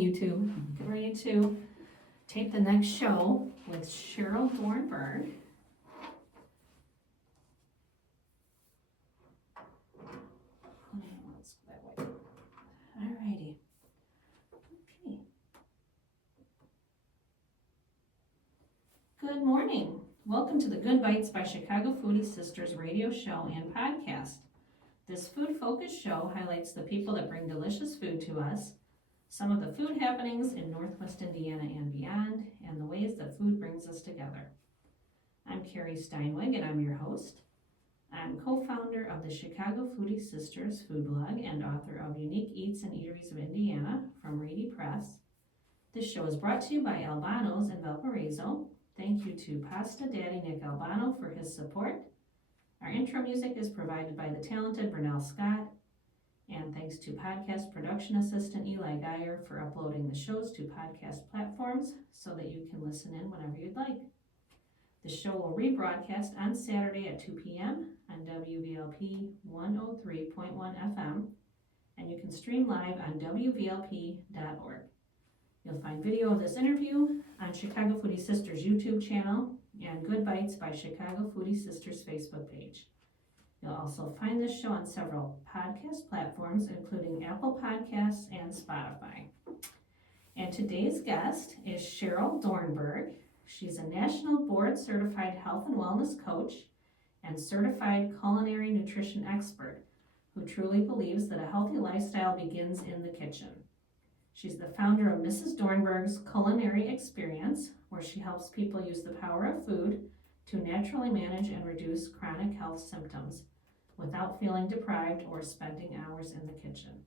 YouTube. Get ready to tape the next show with Cheryl Dornberg. Let's go that way. Alrighty. Okay. Good morning. Welcome to the Good Bytes by Chicago Foodie Sisters radio show and podcast. This food-focused show highlights the people that bring delicious food to us, some of the food happenings in Northwest Indiana and beyond, and the ways that food brings us together. I'm Carrie Steinweg, and I'm your host. I'm co-founder of the Chicago Foodie Sisters food blog and author of Unique Eats and Eateries of Indiana from Reedy Press. This show is brought to you by Albano's in Valparaiso. Thank you to Pasta Daddy Nick Albano for his support. Our intro music is provided by the talented Brunel Scott. And thanks to podcast production assistant Eli Geyer for uploading the shows to podcast platforms so that you can listen in whenever you'd like. The show will rebroadcast on Saturday at 2 p.m. on WVLP 103.1 FM, and you can stream live on WVLP.org. You'll find video of this interview on Chicago Foodie Sisters YouTube channel and Good Bytes by Chicago Foodie Sisters Facebook page. You'll also find this show on several podcast platforms, including Apple Podcasts and Spotify. And today's guest is Cheryl Dornberg. She's a National Board Certified Health and Wellness Coach and Certified Culinary Nutrition Expert who truly believes that a healthy lifestyle begins in the kitchen. She's the founder of Mrs. Dornberg's Culinary Experience, where she helps people use the power of food to naturally manage and reduce chronic health symptoms without feeling deprived or spending hours in the kitchen.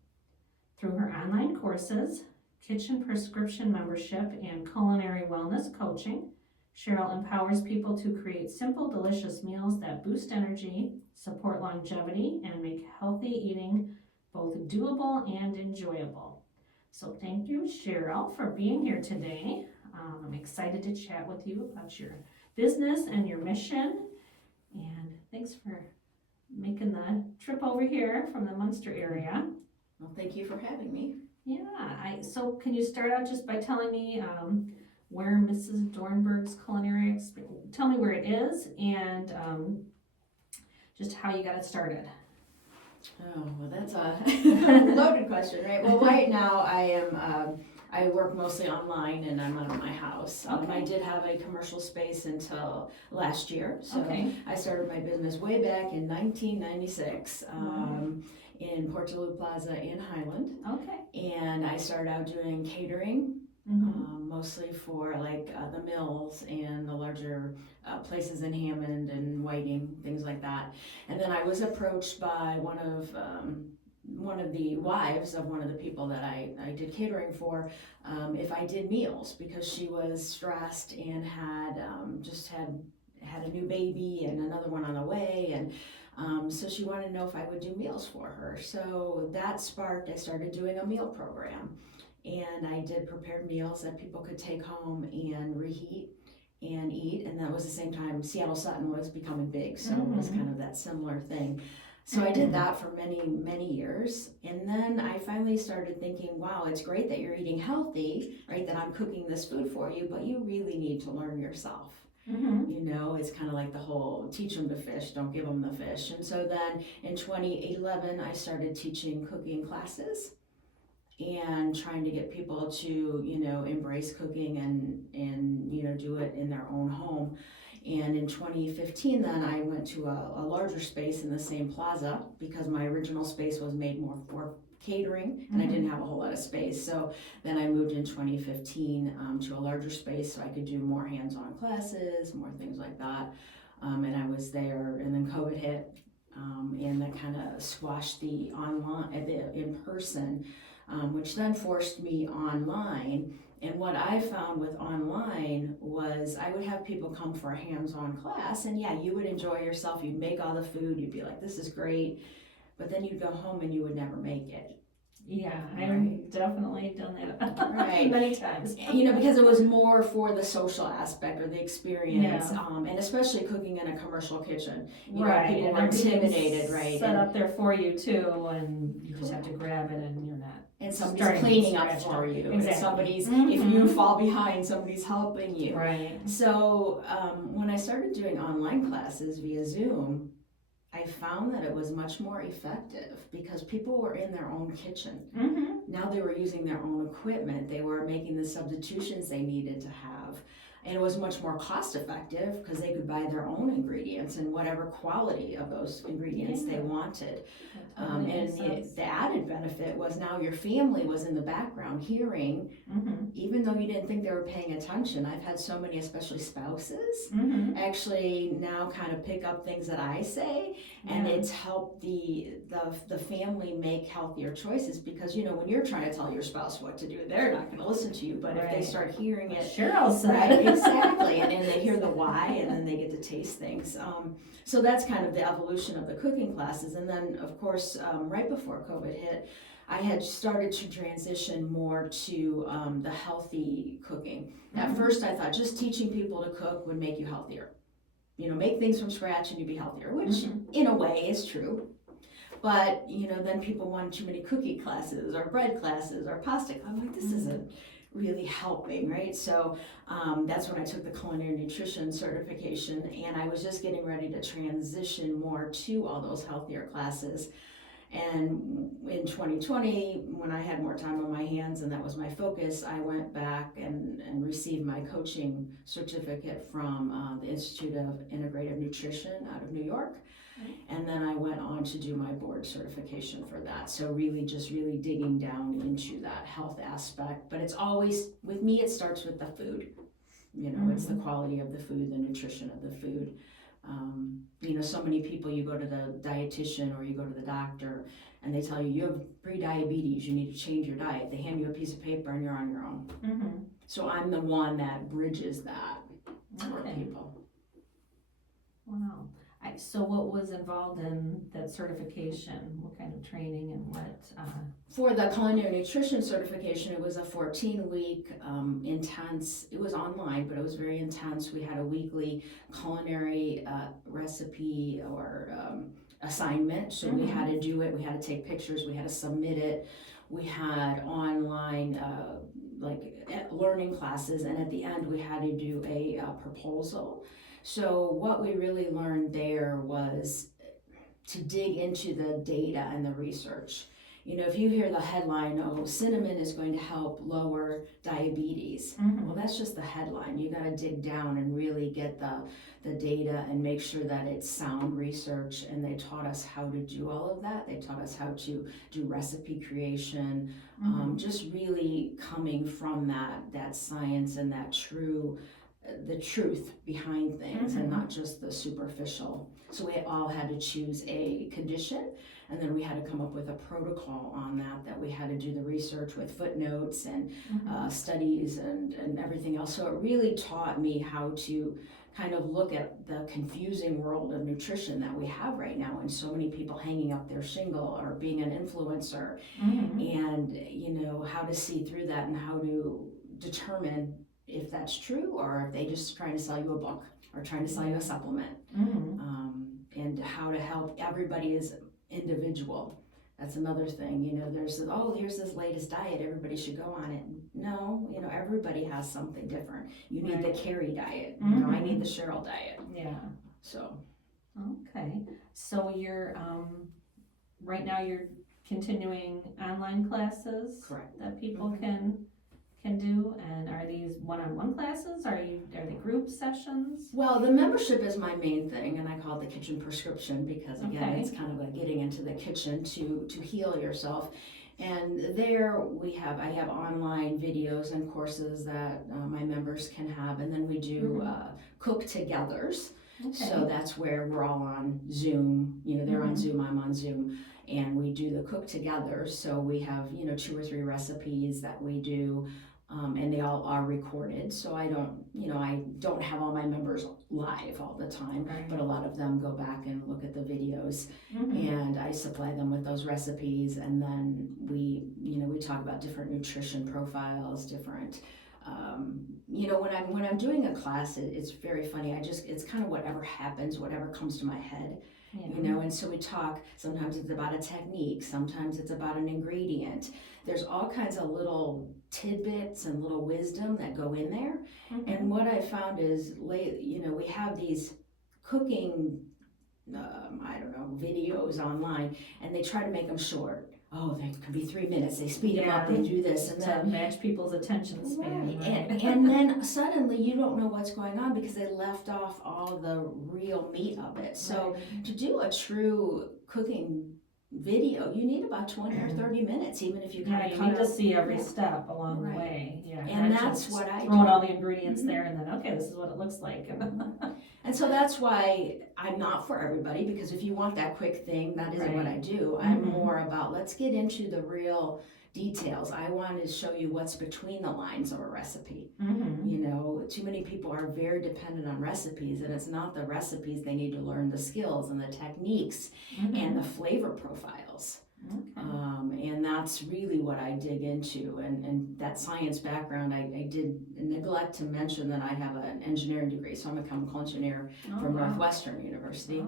Through her online courses, kitchen prescription membership, and culinary wellness coaching, Cheryl empowers people to create simple, delicious meals that boost energy, support longevity, and make healthy eating both doable and enjoyable. So thank you, Cheryl, for being here today. I'm excited to chat with you about your business and your mission. And thanks for making the trip over here from the Munster area. Well, thank you for having me. Yeah, so can you start out just by telling me where Mrs. Dornberg's Culinary Experience, tell me where it is and just how you got it started. Oh, well, that's a loaded question, right? Well, right now I work mostly online and I'm out of my house. Okay. I did have a commercial space until last year. So Okay. I started my business way back in 1996 in Port Duluth Plaza in Highland. Okay. And I started out doing catering. Mostly for like the mills and the larger places in Hammond and Whiting, things like that. And then I was approached by one of the wives of one of the people that I did catering for, if I did meals, because she was stressed and had a new baby and another one on the way, and so she wanted to know if I would do meals for her. So that sparked, I started doing a meal program. And I did prepared meals that people could take home and reheat and eat. And that was the same time Seattle Sutton was becoming big. So it was kind of that similar thing. So I did that for many, many years. And then I finally started thinking, wow, it's great that you're eating healthy, right? That I'm cooking this food for you, but you really need to learn yourself. You know, it's kind of like the whole teach them to fish, don't give them the fish. And so then in 2011, I started teaching cooking classes and trying to get people to, you know, embrace cooking and you know, do it in their own home. And in 2015 then I went to a larger space in the same plaza because my original space was made more for catering and I didn't have a whole lot of space. So then I moved in 2015 to a larger space so I could do more hands-on classes, more things like that. And I was there, and then COVID hit, and that kind of squashed the online, the in-person, which then forced me online. And what I found with online was I would have people come for a hands-on class, and yeah, you would enjoy yourself, you'd make all the food, you'd be like, this is great, but then you'd go home and you would never make it. Yeah, right? definitely done that Right. many times. Because it was more for the social aspect or the experience, Yeah. and especially cooking in a commercial kitchen. Right, People and were everything's intimidated, right? set up there for you too, and you just have to grab it, and you're not. And somebody's starting from cleaning up scratch. for you. Exactly. And somebody's, if Mhm. you fall behind, somebody's helping you. Right. So when I started doing online classes via Zoom, I found that it was much more effective because people were in their own kitchen. Mm-hmm. Now they were using their own equipment. They were making the substitutions they needed to have. And it was much more cost effective because they could buy their own ingredients and whatever quality of those ingredients they wanted. And the added benefit was now your family was in the background hearing, even though you didn't think they were paying attention. I've had so many, especially spouses, actually now kind of pick up things that I say, and it's helped the family make healthier choices because, when you're trying to tell your spouse what to do, they're not going to listen to you, but if they start hearing it. Cheryl said. Right, exactly, and they hear the why, and then they get to taste things. So that's kind of the evolution of the cooking classes. And then, of course, right before COVID hit, I had started to transition more to the healthy cooking. At first, I thought just teaching people to cook would make you healthier. Make things from scratch and you'd be healthier, which in a way is true. But, then people wanted too many cookie classes or bread classes or pasta. I'm like, this isn't really helping, right? So that's when I took the culinary nutrition certification, and I was just getting ready to transition more to all those healthier classes. And in 2020, when I had more time on my hands and that was my focus, I went back and received my coaching certificate from the Institute of Integrative Nutrition out of New York. And then I went on to do my board certification for that. So really digging down into that health aspect. But it's always, with me, it starts with the food. It's the quality of the food, the nutrition of the food. So many people, you go to the dietitian or you go to the doctor and they tell you have pre-diabetes, you need to change your diet. They hand you a piece of paper and you're on your own. So I'm the one that bridges that for people. Wow. So what was involved in that certification? What kind of training and what? For the culinary nutrition certification, it was a 14-week intense, it was online, but it was very intense. We had a weekly culinary recipe or assignment. So we had to do it, we had to take pictures, we had to submit it. We had online learning classes, and at the end we had to do a proposal. So what we really learned there was to dig into the data and the research. If you hear the headline, cinnamon is going to help lower diabetes. Well, that's just the headline. You got to dig down and really get the data and make sure that it's sound research. And they taught us how to do all of that. They taught us how to do recipe creation, just really coming from that science and that the truth behind things and not just the superficial. So we all had to choose a condition, and then we had to come up with a protocol on that we had to do the research with footnotes and studies and everything else. So it really taught me how to kind of look at the confusing world of nutrition that we have right now, and so many people hanging up their shingle or being an influencer, and how to see through that and how to determine if that's true or if they just trying to sell you a book or trying to sell you a supplement, and how to help everybody as individual. That's another thing. There's here's this latest diet, everybody should go on it. No, everybody has something different. You need the Carrie diet. I need the Cheryl diet. Yeah. So. Okay. So you're right now you're continuing online classes. Correct. That people can do, and are these one-on-one classes? Are they group sessions? Well, the membership is my main thing, and I call it the kitchen prescription because again, it's kind of like getting into the kitchen to heal yourself. And there I have online videos and courses that my members can have, and then we do cook-togethers. Okay. So that's where we're all on Zoom. They're on Zoom, I'm on Zoom, and we do the cook together. So we have 2 or 3 recipes that we do. And they all are recorded, so I don't have all my members live all the time, but a lot of them go back and look at the videos, and I supply them with those recipes, and then we we talk about different nutrition profiles, different, when I'm doing a class, it's very funny. It's kind of whatever happens, whatever comes to my head, and so we talk, sometimes it's about a technique, sometimes it's about an ingredient. There's all kinds of little tidbits and little wisdom that go in there. And what I found is, we have these cooking, videos online, and they try to make them short. Oh, they could be 3 minutes. They speed them up. They do this and to match people's attention span. Right. And then suddenly you don't know what's going on because they left off all the real meat of it. So to do a true cooking video, you need about 20 or 30 minutes, even if you kind of you need to see every step along the way. Yeah, and that's what I throwing do. all the ingredients there, and then okay, this is what it looks like. And so that's why I'm not for everybody, because if you want that quick thing, that isn't what I do. I'm more about, let's get into the real details. I want to show you what's between the lines of a recipe. Too many people are very dependent on recipes, and it's not the recipes. They need to learn the skills and the techniques and the flavor profiles. And that's really what I dig into, and that science background. I did neglect to mention that I have an engineering degree, so I'm a chemical engineer from Northwestern University.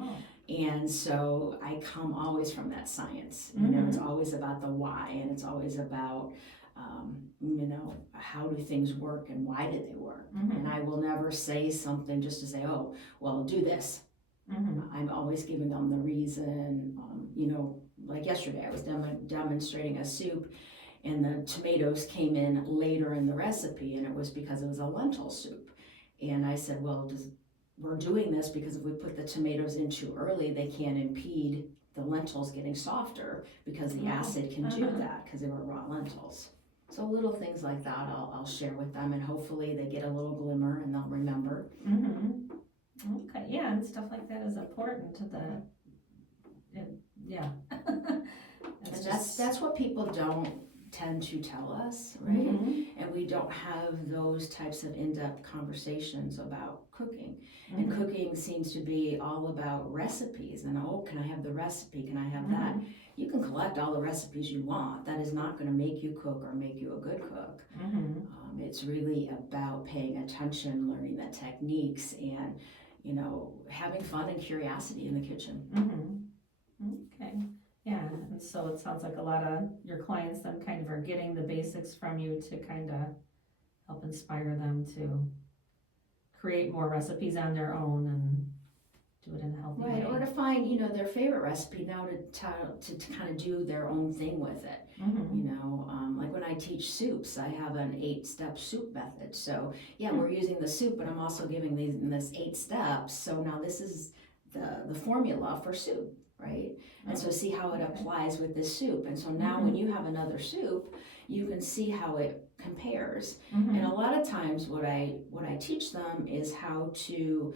And so I come always from that science. It's always about the why, and it's always about how do things work and why do they work. And I will never say something just to say, oh, well, do this. I'm always giving them the reason. Like yesterday, I was demonstrating a soup, and the tomatoes came in later in the recipe, and it was because it was a lentil soup. And I said, well, we're doing this because if we put the tomatoes in too early, they can impede the lentils getting softer, because the acid can do that because they were raw lentils. So little things like that I'll share with them, and hopefully they get a little glimmer and they'll remember. Okay, yeah, and stuff like that is important to And that's what people don't tend to tell us, right? And we don't have those types of in-depth conversations about cooking. And cooking seems to be all about recipes, and can I have the recipe? Can I have that? You can collect all the recipes you want. That is not going to make you cook or make you a good cook. It's really about paying attention, learning the techniques, and having fun and curiosity in the kitchen. Okay. Yeah, and so it sounds like a lot of your clients then kind of are getting the basics from you to kind of help inspire them to create more recipes on their own and do it in a healthy way. Or to find, their favorite recipe now to kind of do their own thing with it. Like when I teach soups, I have an 8-step soup method. So we're using the soup, but I'm also giving this 8 steps. So now this is the formula for soup, right? And so see how it applies with this soup. And so now when you have another soup, you can see how it compares. And a lot of times what I teach them is how to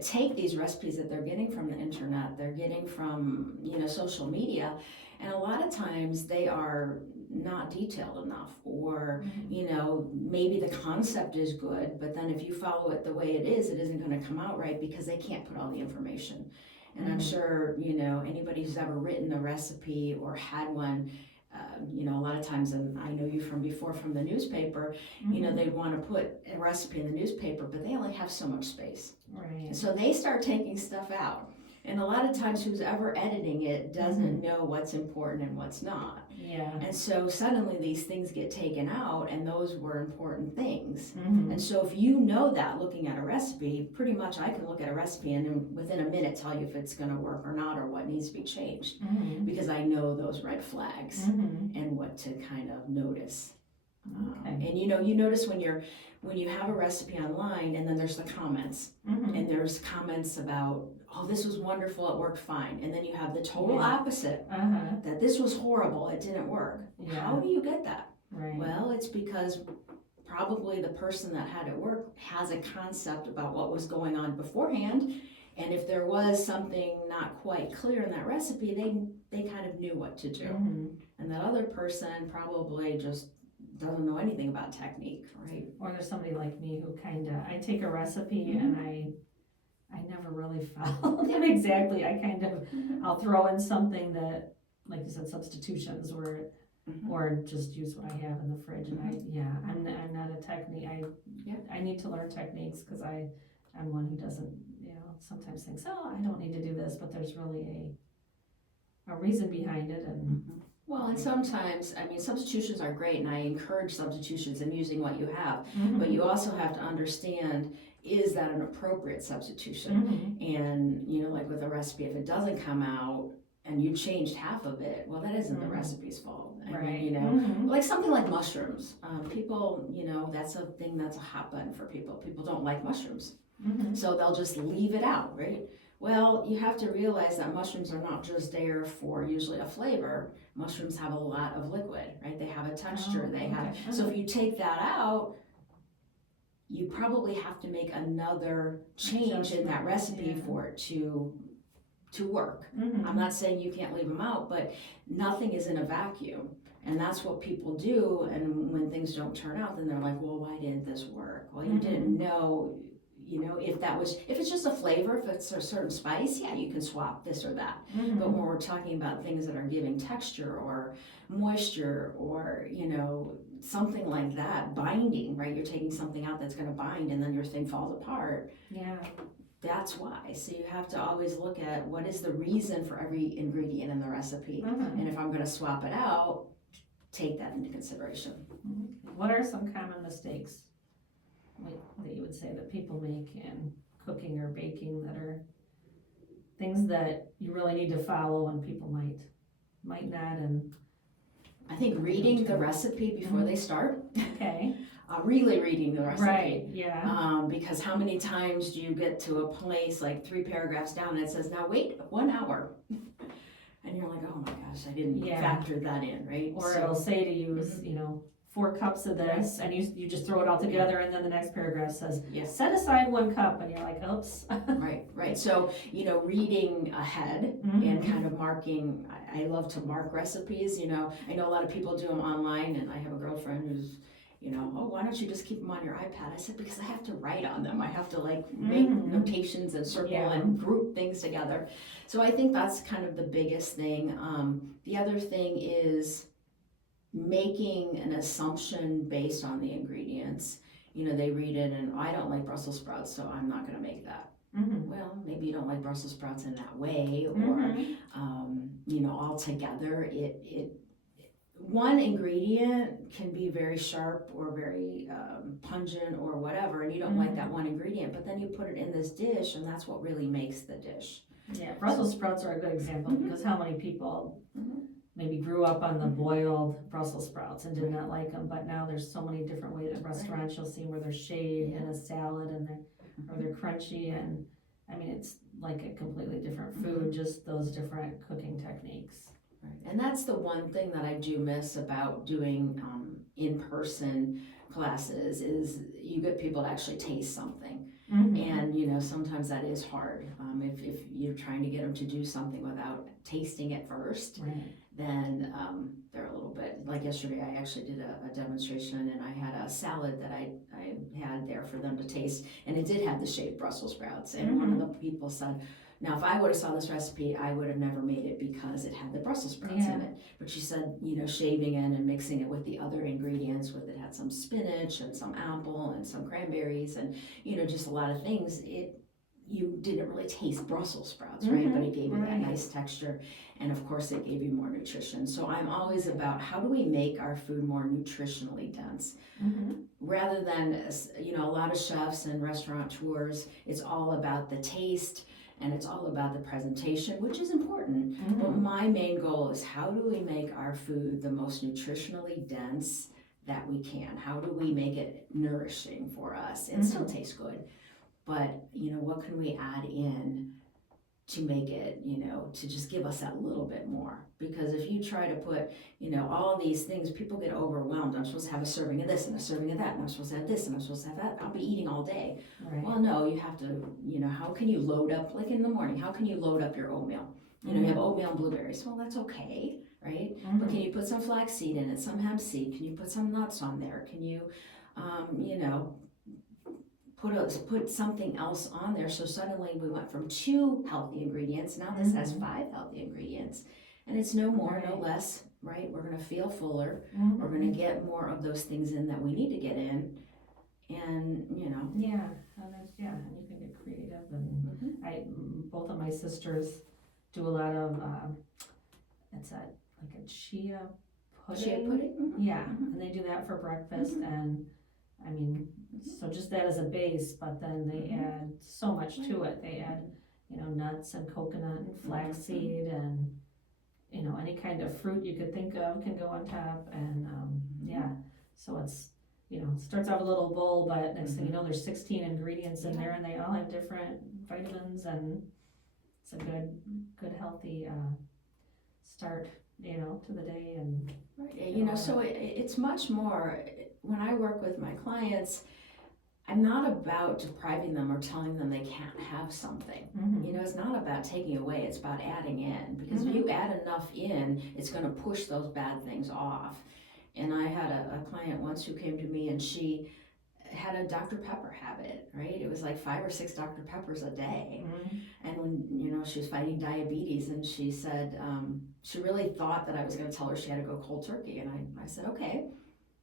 take these recipes that they're getting from the internet, they're getting from social media, and a lot of times they are not detailed enough, or maybe the concept is good, but then if you follow it the way it isn't going to come out right because they can't put all the information. And I'm sure anybody who's ever written a recipe or had one, a lot of times, and I know you from before from the newspaper, they'd want to put a recipe in the newspaper, but they only have so much space. Right. So they start taking stuff out. And a lot of times who's ever editing it doesn't know what's important and what's not. Yeah. And so suddenly these things get taken out, and those were important things. And so if you know that looking at a recipe, pretty much I can look at a recipe and then within a minute tell you if it's going to work or not, or what needs to be changed, because I know those red flags and what to kind of notice. And you notice when you have a recipe online, and then there's the comments, and there's comments about, oh, this was wonderful, it worked fine, and then you have the total opposite, that this was horrible, it didn't work. How do you get that? Well, it's because probably the person that had it work has a concept about what was going on beforehand, and if there was something not quite clear in that recipe, they kind of knew what to do. And that other person probably just doesn't know anything about technique, right? Or there's somebody like me who I take a recipe and I never really follow them exactly. I'll throw in something that, like you said, substitutions, where or just use what I have in the fridge. And I'm not a technique. I need to learn techniques because I'm one who doesn't, sometimes thinks, oh, I don't need to do this, but there's really a reason behind it. And well, and sometimes, I mean, substitutions are great, and I encourage substitutions and using what you have, but you also have to understand, is that an appropriate substitution? And, like with a recipe, if it doesn't come out and you changed half of it, well, that isn't the recipe's fault. I mean, like something like mushrooms. People, that's a thing that's a hot button for people. People don't like mushrooms. So they'll just leave it out, right? Well, you have to realize that mushrooms are not just there for usually a flavor. Mushrooms have a lot of liquid, right? They have a texture. So if you take that out, you probably have to make another change in that recipe for it to work. I'm not saying you can't leave them out, but nothing is in a vacuum. And that's what people do. And when things don't turn out, then they're like, well, why didn't this work? Well, you didn't know. If it's just a flavor, if it's a certain spice, you can swap this or that. But when we're talking about things that are giving texture or moisture or, something like that, binding, right? You're taking something out that's going to bind and then your thing falls apart. That's why. So you have to always look at what is the reason for every ingredient in the recipe. And if I'm going to swap it out, take that into consideration. What are some common mistakes that you would say that people make in cooking or baking that are things that you really need to follow and people might not? And I think reading the recipe before they start. Okay. Really reading the recipe. Right, yeah. Because how many times do you get to a place like 3 paragraphs down and it says, now wait 1 hour. And you're like, oh my gosh, I didn't factor that in, right? Or it'll say to use, 4 cups of this, and you just throw it all together, and then the next paragraph says, set aside 1 cup, and you're like, oops. Right. So, reading ahead and kind of marking, I love to mark recipes, I know a lot of people do them online, and I have a girlfriend who's, oh, why don't you just keep them on your iPad? I said, because I have to write on them. I have to make notations and circle and group things together. So I think that's kind of the biggest thing. The other thing is making an assumption based on the ingredients. They read it and I don't like Brussels sprouts, so I'm not going to make that. Well, maybe you don't like Brussels sprouts in that way, or altogether one ingredient can be very sharp or very pungent or whatever, and you don't like that one ingredient, but then you put it in this dish and that's what really makes the dish. Brussels sprouts are a good example because how many people maybe grew up on the boiled Brussels sprouts and did not like them, but now there's so many different ways at restaurants you'll see where they're shaved in a salad and they're crunchy, and I mean it's like a completely different food, just those different cooking techniques. And that's the one thing that I do miss about doing in-person classes is you get people to actually taste something. And sometimes that is hard. If you're trying to get them to do something without tasting it first, then they're a little bit, like yesterday I actually did a demonstration and I had a salad that I had there for them to taste, and it did have the shaved Brussels sprouts, and one of the people said, now if I would have saw this recipe I would have never made it because it had the Brussels sprouts in it, but she said shaving it and mixing it with the other ingredients, with it had some spinach and some apple and some cranberries and just a lot of things, you didn't really taste Brussels sprouts, right? But it gave you that nice texture, and of course it gave you more nutrition. So I'm always about how do we make our food more nutritionally dense, rather than a lot of chefs and restaurateurs, it's all about the taste and it's all about the presentation, which is important. But my main goal is how do we make our food the most nutritionally dense that we can? How do we make it nourishing for us and still taste good? But, what can we add in to make it, to just give us that little bit more? Because if you try to put, all these things, people get overwhelmed. I'm supposed to have a serving of this and a serving of that, and I'm supposed to have this and I'm supposed to have that. I'll be eating all day. Well, no, you have to, how can you load up, like in the morning, how can you load up your oatmeal? You have oatmeal and blueberries. Well, that's okay, right? But can you put some flaxseed in it, some hemp seed? Can you put some nuts on there? Can you, put something else on there? So suddenly we went from 2 healthy ingredients, now this has 5 healthy ingredients, and it's no more, no less right? We're going to feel fuller. Mhm. We're going to get more of those things in that we need to get in. And, Yeah, and you can get creative, and both of my sisters do a lot of, it's like a chia pudding. Chia pudding? Yeah, and they do that for breakfast, and I mean, so just that as a base, but then they add so much to it. They add, nuts and coconut and flaxseed and, any kind of fruit you could think of can go on top, and, so it's, starts out a little bowl, but next thing you know, there's 16 ingredients in there, and they all have different vitamins, and it's a good healthy start, to the day. And right, so it's much more, when I work with my clients, I'm not about depriving them or telling them they can't have something. It's not about taking away, it's about adding in, because if you add enough in, it's going to push those bad things off. And I had a client once who came to me, and she had a Dr. Pepper habit, right? It was like 5 or 6 Dr. Peppers a day. And when, she was fighting diabetes, and she said, she really thought that I was going to tell her she had to go cold turkey. And I said, okay,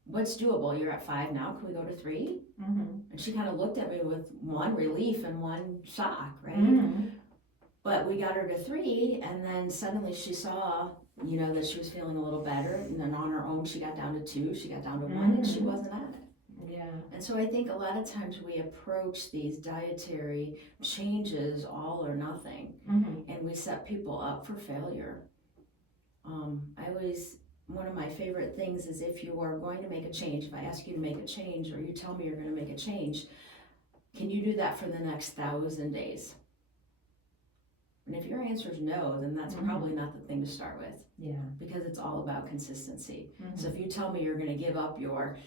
what's doable? You're at 5 now, can we go to 3? And she kind of looked at me with one relief and one shock, right? But we got her to 3, and then suddenly she saw, that she was feeling a little better, and then on her own she got down to 2, she got down to 1, and she wasn't at it. Yeah. And so I think a lot of times we approach these dietary changes all or nothing, and we set people up for failure. One of my favorite things is, if you are going to make a change, if I ask you to make a change, or you tell me you're going to make a change, can you do that for the next 1,000 days? And if your answer is no, then that's probably not the thing to start with. Yeah. Because it's all about consistency. So if you tell me you're going to give up your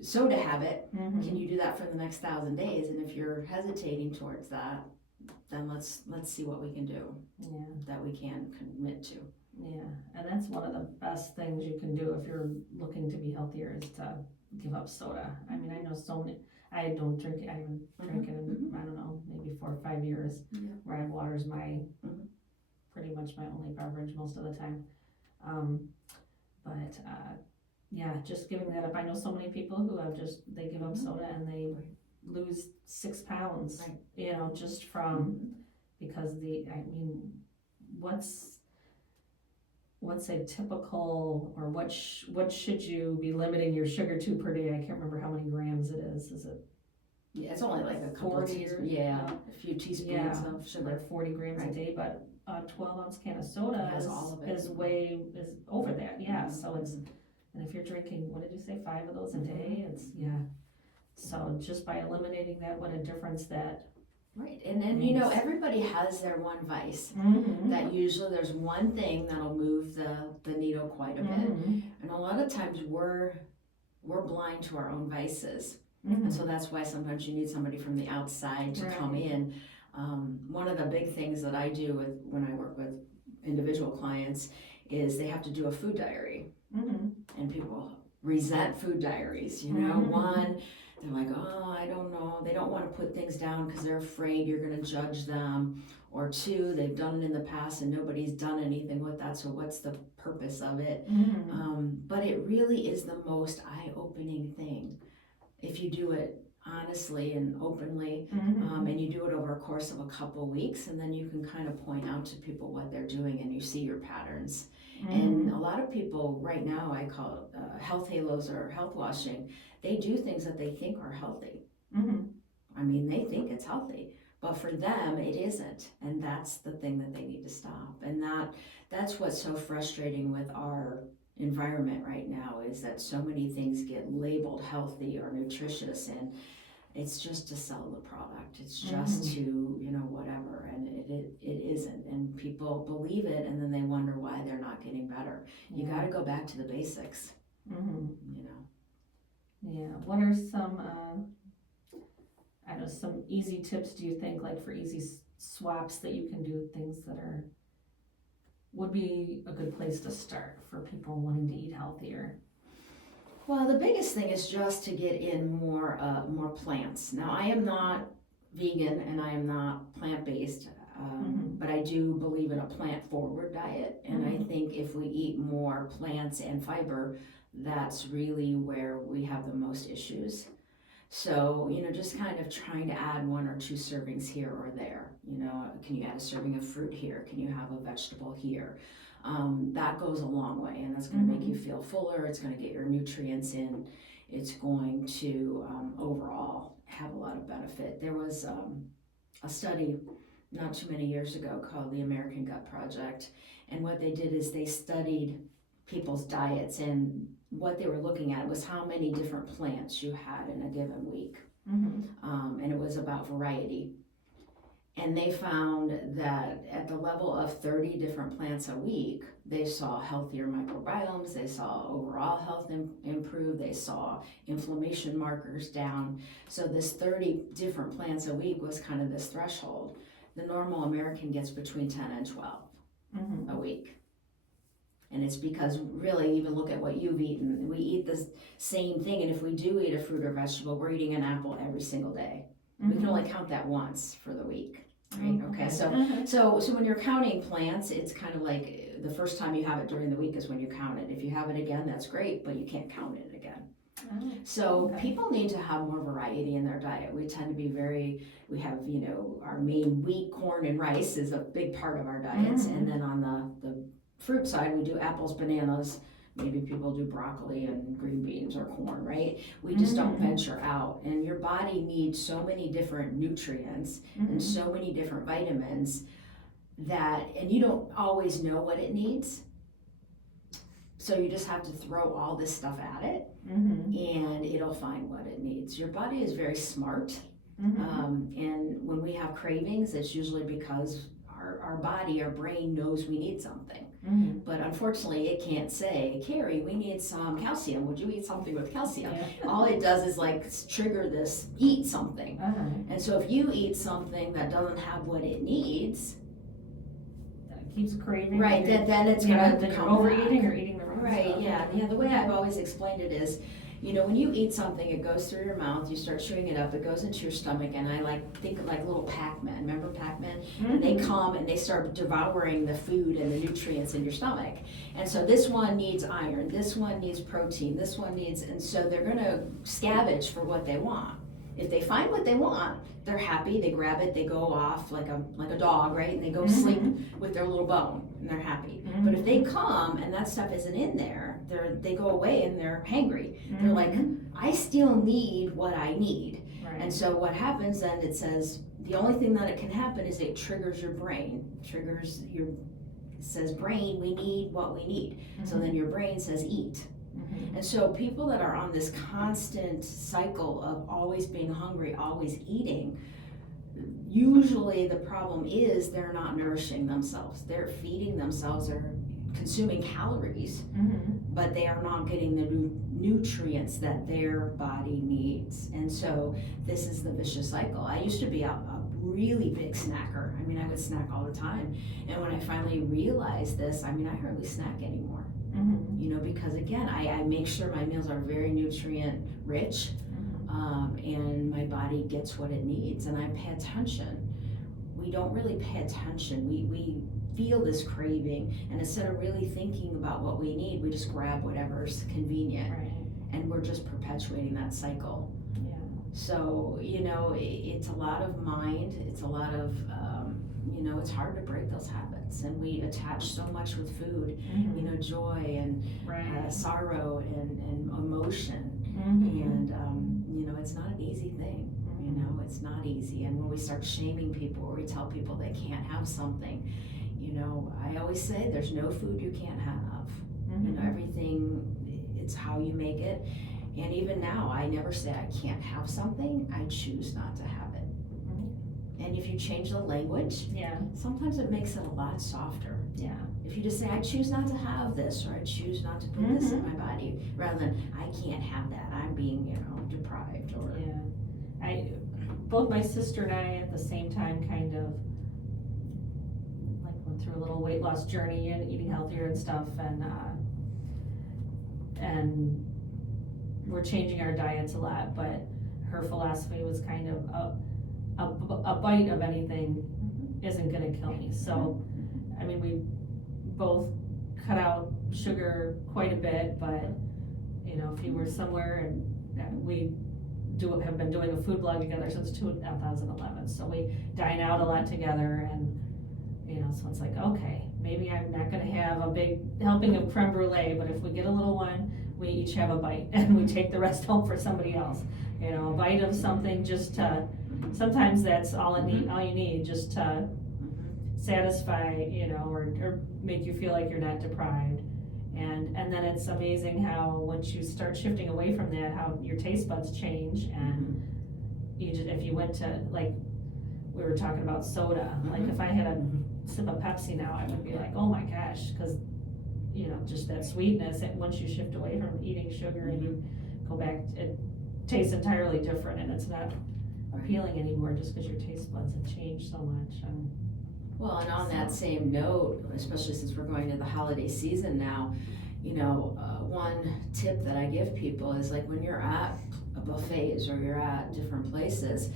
soda habit, can you do that for the next 1,000 days? And if you're hesitating towards that, then let's see what we can do. Yeah. That we can commit to. Yeah, and that's one of the best things you can do if you're looking to be healthier, is to give up soda. I mean, I know so many. I don't drink it. I haven't drank it in, I don't know, maybe 4 or 5 years. Where water's my pretty much my only beverage most of the time. Just giving that up. I know so many people who have they give up soda, and they lose 6 pounds. Right. Just from because what's a typical, or what should you be limiting your sugar to per day? I can't remember how many grams it is. Is it? Yeah, it's only like a couple 40 a few teaspoons of sugar. Like 40 grams a day, but a 12-ounce can of soda is over that. Yeah, so it's, and if you're drinking, what did you say, 5 of those a day? It's So just by eliminating that, what a difference that. Right, and then everybody has their one vice. That usually there's one thing that'll move the needle quite a bit, and a lot of times we're blind to our own vices, and so that's why sometimes you need somebody from the outside to come in. One of the big things that I do when I work with individual clients is they have to do a food diary, and people resent food diaries. One, they're like, oh, I don't know. They don't want to put things down because they're afraid you're going to judge them. Or 2, they've done it in the past and nobody's done anything with that. So what's the purpose of it? But it really is the most eye-opening thing. If you do it honestly and openly, and you do it over a course of a couple weeks, and then you can kind of point out to people what they're doing, and you see your patterns. And a lot of people right now, I call it health halos or health washing. They do things that they think are healthy. I mean, they think it's healthy, but for them it isn't, and that's the thing that they need to stop. And that's what's so frustrating with our environment right now, is that so many things get labeled healthy or nutritious, and it's just to sell the product. It's just to whatever, and it isn't, and people believe it, and then they wonder why they're not getting better. You got to go back to the basics. Yeah. What are some some easy tips, do you think, like for easy swaps that you can do, things that would be a good place to start for people wanting to eat healthier? Well, the biggest thing is just to get in more plants. Now, I am not vegan and I am not plant-based. But I do believe in a plant-forward diet, and I think if we eat more plants and fiber, that's really where we have the most issues. So, just kind of trying to add 1 or 2 servings here or there. Can you add a serving of fruit here? Can you have a vegetable here? That goes a long way, and that's going to make you feel fuller. It's going to get your nutrients in. It's going to overall have a lot of benefit. There was a study not too many years ago called the American Gut Project, and what they did is they studied people's diets, and what they were looking at was how many different plants you had in a given week. And it was about variety. And they found that at the level of 30 different plants a week, they saw healthier microbiomes, they saw overall health improve, they saw inflammation markers down. So this 30 different plants a week was kind of this threshold. The normal American gets between 10 and 12 a week. And it's because really, even look at what you've eaten. We eat the same thing, and if we do eat a fruit or vegetable, we're eating an apple every single day. We can only count that once for the week, right? Okay, so when you're counting plants, it's kind of like the first time you have it during the week is when you count it. If you have it again, that's great, but you can't count it again. So people need to have more variety in their diet. We tend to be we have, our main wheat, corn, and rice is a big part of our diets, and then on the fruit side, we do apples, bananas, maybe people do broccoli and green beans or corn, right? We just don't venture out. And your body needs so many different nutrients and so many different vitamins and you don't always know what it needs. So you just have to throw all this stuff at it and it'll find what it needs. Your body is very smart. And when we have cravings, it's usually because our body, our brain knows we need something. But unfortunately, it can't say, Carrie, we need some calcium. Would you eat something with calcium? All it does is trigger this, eat something. And so if you eat something that doesn't have what it needs, that keeps craving. Right, then it's going to come overeating back. or eating the wrong Right, stuff. yeah. The way I've always explained it is, when you eat something, it goes through your mouth, you start chewing it up, it goes into your stomach, and I think of little Pac-Man. Remember Pac-Man? And they come and they start devouring the food and the nutrients in your stomach. And so this one needs iron, this one needs protein, this one needs, and so they're going to scavenge for what they want. If they find what they want, they're happy, they grab it, they go off like a dog, right? And they go sleep with their little bone, and they're happy. But if they come and that stuff isn't in there, they go away and they're hangry. They're like, I still need what I need. Right. And so what happens then, it says, the only thing that it can happen is it triggers your brain. It says, brain, we need what we need. So then your brain says, eat. And so people that are on this constant cycle of always being hungry, always eating, usually the problem is they're not nourishing themselves. They're feeding themselves or consuming calories, but they are not getting the nutrients that their body needs. And so this is the vicious cycle. I used to be a really big snacker. I would snack all the time. And when I finally realized this, I hardly snack anymore. Because again, I make sure my meals are very nutrient rich, and my body gets what it needs, and I pay attention. We don't really pay attention. We feel this craving, and instead of really thinking about what we need, we just grab whatever's convenient, and we're just perpetuating that cycle. So, it's a lot of mind, it's a lot of, it's hard to break those habits, and we attach so much with food, joy and sorrow and emotion, and, it's not an easy thing, it's not easy. And when we start shaming people, or we tell people they can't have something, I always say there's no food you can't have. Everything, it's how you make it. And even now, I never say I can't have something, I choose not to have it. And if you change the language, sometimes it makes it a lot softer. If you just say, I choose not to have this, or I choose not to put this in my body, rather than, I can't have that, I'm being, deprived. Or both my sister and I at the same time kind of went through a little weight loss journey and eating healthier and stuff, and we're changing our diets a lot, but her philosophy was kind of a bite of anything isn't gonna kill me. So, I mean, we both cut out sugar quite a bit, but, you know, if you were somewhere and we have been doing a food blog together since 2011, so we dine out a lot together, and, you know, so it's like, okay, maybe I'm not gonna have a big helping of creme brulee, but if we get a little one, we each have a bite, and we take the rest home for somebody else. You know, a bite of something just to, sometimes that's all you need, just to satisfy, you know, or make you feel like you're not deprived. And then it's amazing how once you start shifting away from that, how your taste buds change, and you just, if you went to, like, we were talking about soda, like if I had a sip of Pepsi now, I would be like, oh my gosh, because, you know, just that sweetness, and once you shift away from eating sugar and you go back, it tastes entirely different, and it's not appealing anymore just because your taste buds have changed so much. Well, and on that same note, especially since we're going to the holiday season now, you know, one tip that I give people is, like, when you're at buffets or you're at different places,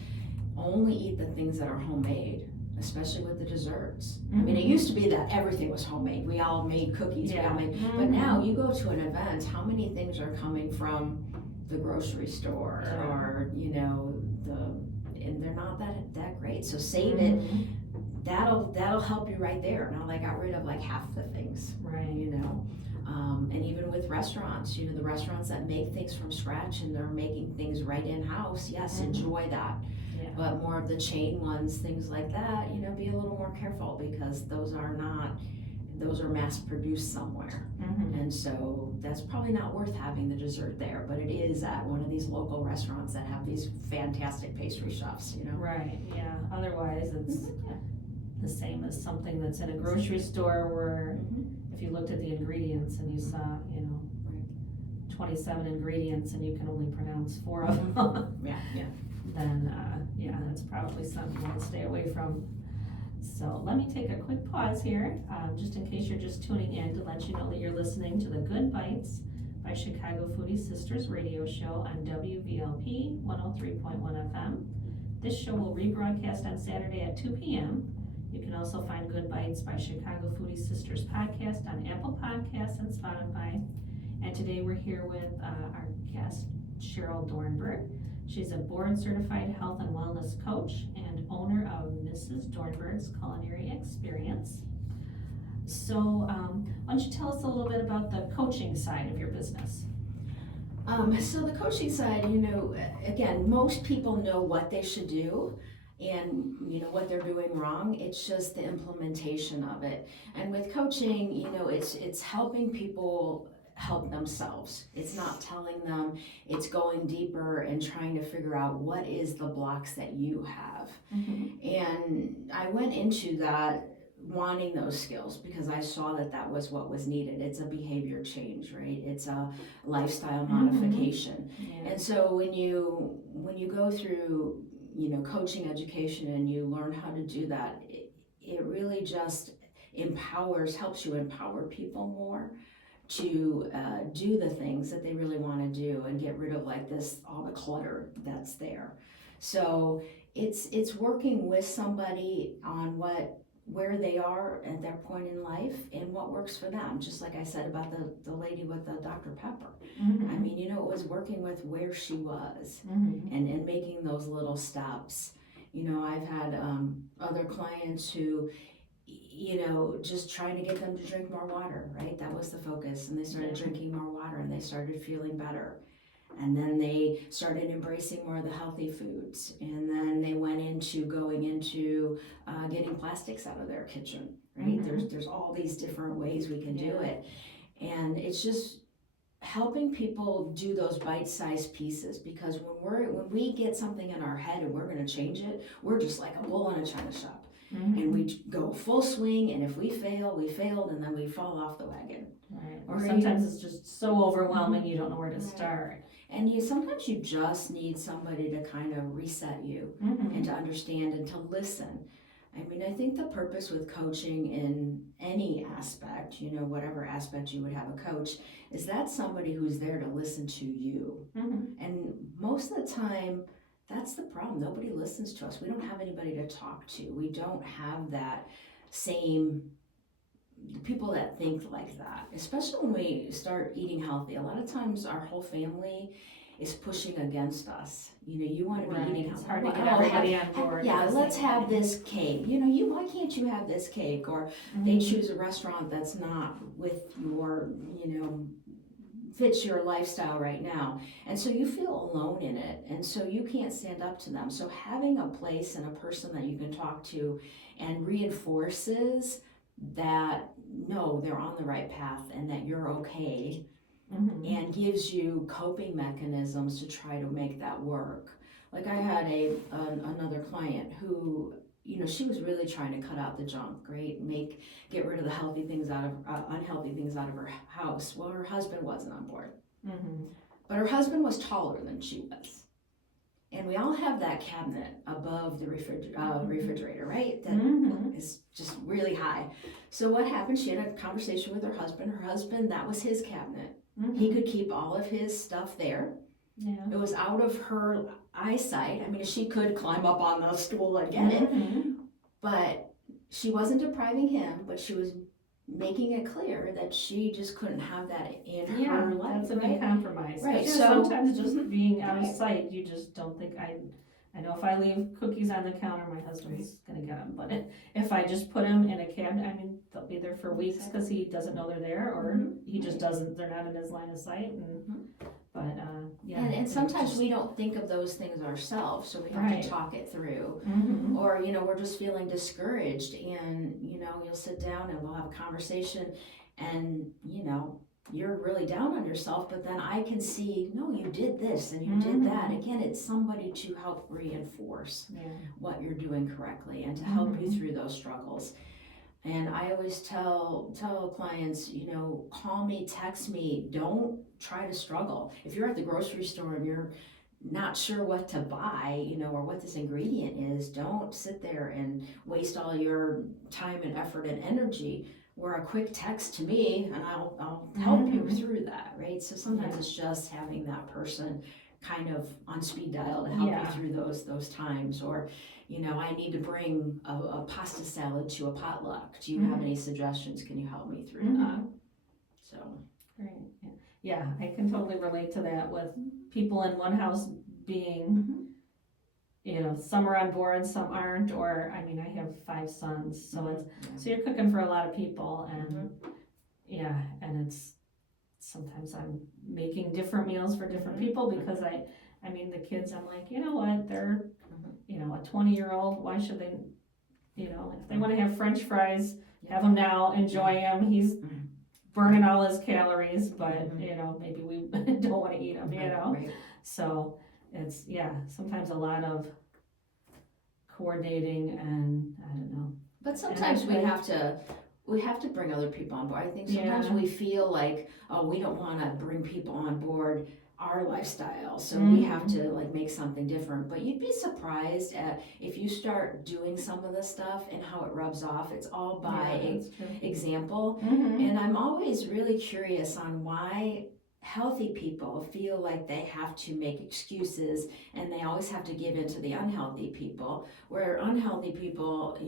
only eat the things that are homemade, especially with the desserts. I mean, it used to be that everything was homemade. We all made cookies, we all made, but now you go to an event, how many things are coming from the grocery store or, you know, and they're not that great. So save it. That'll help you right there. Now, I got rid of like half the things, Right. you know. And even with restaurants, you know, the restaurants that make things from scratch and they're making things right in-house, yes, enjoy that. Yeah. But more of the chain ones, things like that, you know, be a little more careful, because those are mass produced somewhere. And so that's probably not worth having the dessert there, but it is at one of these local restaurants that have these fantastic pastry chefs, you know. Right, yeah, otherwise it's the same as something that's in a grocery store where if you looked at the ingredients and you saw, you know, 27 ingredients and you can only pronounce 4 of them, then that's probably something to stay away from. So let me take a quick pause here, just in case you're just tuning in, to let you know that you're listening to the Good Bytes by Chicago Foodie Sisters radio show on WVLP 103.1 FM. This show will rebroadcast on Saturday at 2 p.m. You can also find Good Bytes by Chicago Foodie Sisters podcast on Apple Podcasts and Spotify. And today we're here with our guest, Cheryl Dornberg. She's a board-certified health and wellness coach and owner of Mrs. Dornberg's Culinary Experience. So why don't you tell us a little bit about the coaching side of your business? So the coaching side, you know, again, most people know what they should do and, you know, what they're doing wrong. It's just the implementation of it. And with coaching, you know, it's helping people help themselves. It's not telling them, it's going deeper and trying to figure out what is the blocks that you have. And I went into that wanting those skills because I saw that was what was needed. It's a behavior change, right? It's a lifestyle modification. And so when you go through, you know, coaching education and you learn how to do that, it really just helps you empower people more to do the things that they really want to do and get rid of all the clutter that's there. So it's working with somebody on where they are at their point in life and what works for them. Just like I said about the lady with the Dr. Pepper. I mean, you know, it was working with where she was and making those little steps. You know, I've had other clients who, you know, just trying to get them to drink more water, right? That was the focus. And they started drinking more water and they started feeling better. And then they started embracing more of the healthy foods. And then they went into going into getting plastics out of their kitchen, right? There's all these different ways we can do it. And it's just helping people do those bite-sized pieces, because when we get something in our head and we're going to change it, we're just like a bull in a china shop. And we go full swing, and if we fail, we failed, and then we fall off the wagon. Right. Or sometimes it's just so overwhelming you don't know where to start. And sometimes you just need somebody to kind of reset you and to understand and to listen. I mean, I think the purpose with coaching in any aspect, you know, whatever aspect you would have a coach, is that somebody who's there to listen to you. And most of the time, that's the problem. Nobody listens to us. We don't have anybody to talk to. We don't have that same people that think like that, especially when we start eating healthy. A lot of times our whole family is pushing against us. You want to be eating It's healthy. hard to get everybody on board. Yeah, let's have this cake. Why can't you have this cake? Or they choose a restaurant that's not with your, fits your lifestyle right now. And so you feel alone in it. And so you can't stand up to them. So having a place and a person that you can talk to and reinforces that, no, they're on the right path and that you're okay, and gives you coping mechanisms to try to make that work. Like I had another client who, she was really trying to cut out the junk, right? Get rid of the unhealthy things out of her house. Well, her husband wasn't on board, but her husband was taller than she was, and we all have that cabinet above the refrigerator, right? That is just really high. So what happened? She had a conversation with her husband. Her husband, that was his cabinet. He could keep all of his stuff there. Yeah. It was out of her eyesight. I mean, she could climb up on the stool and get it, but she wasn't depriving him, but she was making it clear that she just couldn't have that in her life. That's a big compromise. Right. So sometimes just being out of sight, you just don't think I know if I leave cookies on the counter, my husband's gonna get them. But if I just put them in a cabinet, I mean, they'll be there for weeks because he doesn't know they're there, or he just doesn't. They're not in his line of sight. But and sometimes we don't think of those things ourselves, so we have to talk it through. Or we're just feeling discouraged, and you'll sit down and we'll have a conversation, and you're really down on yourself, but then I can see, no, you did this and you did that. Again, it's somebody to help reinforce what you're doing correctly and to help you through those struggles. And I always tell clients, call me, text me, don't try to struggle. If you're at the grocery store and you're not sure what to buy, or what this ingredient is, don't sit there and waste all your time and effort and energy. Or a quick text to me and I'll help you through that, right? So sometimes it's just having that person kind of on speed dial to help you through those times. Or, I need to bring a pasta salad to a potluck. Do you have any suggestions? Can you help me through that? So. Great. Yeah, I can totally relate to that with people in one house being, some are on board, some aren't, or, I mean, I have 5 sons, so so you're cooking for a lot of people, and and it's, sometimes I'm making different meals for different people, because I mean, the kids, I'm like, you know what, they're, a 20-year-old, why should they, if they want to have French fries, have them now, enjoy them, he's burning all his calories, but, maybe we don't want to eat them, Right. So it's, sometimes a lot of coordinating, and I don't know. But sometimes we have to bring other people on board. I think sometimes we feel like, oh, we don't want to bring people on board our lifestyle, so we have to make something different. But you'd be surprised at if you start doing some of the stuff and how it rubs off. It's all by example. And I'm always really curious on why healthy people feel like they have to make excuses and they always have to give in to the unhealthy people, where unhealthy people,